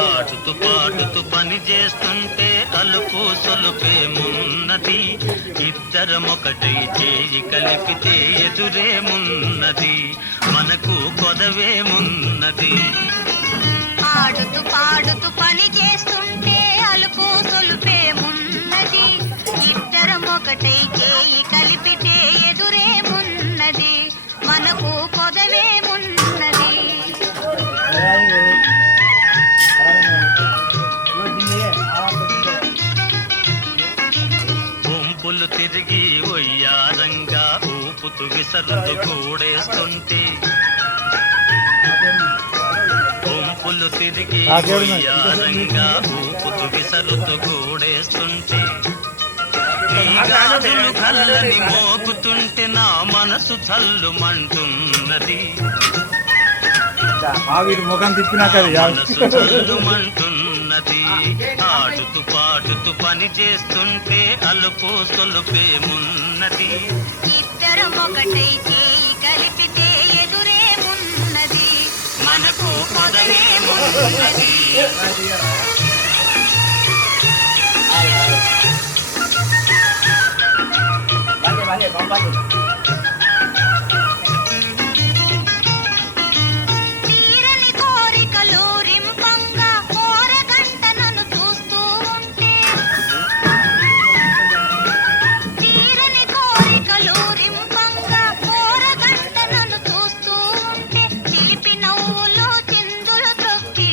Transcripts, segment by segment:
ఆడుతూ పాడుతూ పని చేస్తుంటే అలుపు సొలుపేమున్నది, ఇద్దరమొకటై చేయి కలిపితే ఎదురేమున్నది, మనకు కొదవేమున్నది. ఆడుతూ పాడుతూ పని చేస్తుంటే అలుపు సొలుపేమున్నది, ఇద్దరమొకటై చేయి కలిపితే ఎదురేమున్నది, మనకు కొదవేమున్నది. గుంపులు తిరిగి ఒయ్యారంగా ఊపుతూ విసరుతూ కూడేస్తుంటే, గుంపులు తిరిగి ఒయ్యారంగా ఊపుతూ విసరుతూ కూడేస్తుంటే, నీ గాజులు కళ్ళని మోగుతుంటే నా మనసు చల్లుమంటున్నది, మనసు చల్లుమంటున్నది. ఆడుతూ పాడుతూ పని చేస్తుంటే అలుపు సొలుపేమున్నది, ఇద్దరమొకటై చేయి కలిపితే ఎదురేమున్నది, మనకు కొదవేమున్నది. తీరని కోరికలు రింపంగా కోరగంట నన్ను చూస్తూ ఉంటే, తీరని కోరికలు రింపంగా కోరగంట నన్ను చూస్తూ ఉంటే, చిలిపి నవ్వులు చిందులు త్రొక్కి,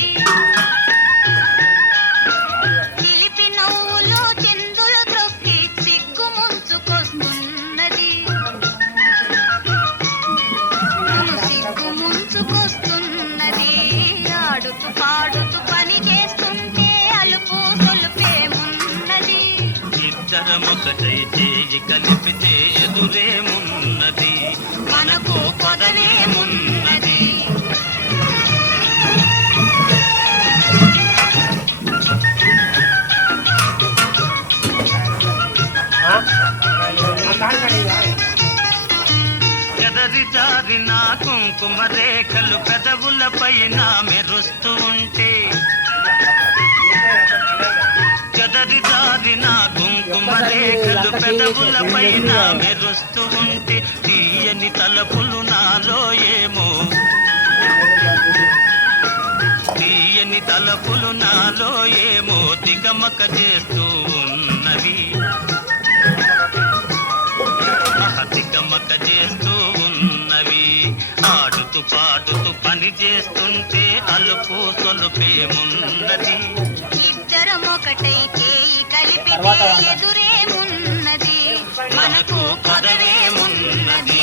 చిలిపి నవ్వులు చిందులు త్రొక్కి సిగ్గు ముంచుకొస్తున్నది, సిగ్గు ముంచుకొస్తున్నది. ఆడుతూ పాడుతూ పని చేస్తుంటే అలుపు సొలుపేమున్నది, ఇద్దరమొకటై చేయి కలిపితే ఎదురేమున్నది, మనకు కొదవేమున్నది. ఎదరి జారిన కుంకుమ రేఖలు పెదవుల పైన మెరుస్తూ ఉంటే, ఎదరి జారిన కుంకుమ రేఖలు పెదవుల పైన మెరుస్తూ ఉంటే, తీయని తలపులు నాలో ఏమో, తీయని తలపులు నాలో ఏమో దిగమక చేస్తూ ఉన్నవి, దిగమక చేస్తూ ఉన్నవి. ఆడుతూ పాడుతూ పని చేస్తుంటే అలుపు సొలుపేమున్నది, ఇద్దరమొకటై చేయి కలిపితే ఎదురేమున్నది, మనకు కొదవేమున్నది.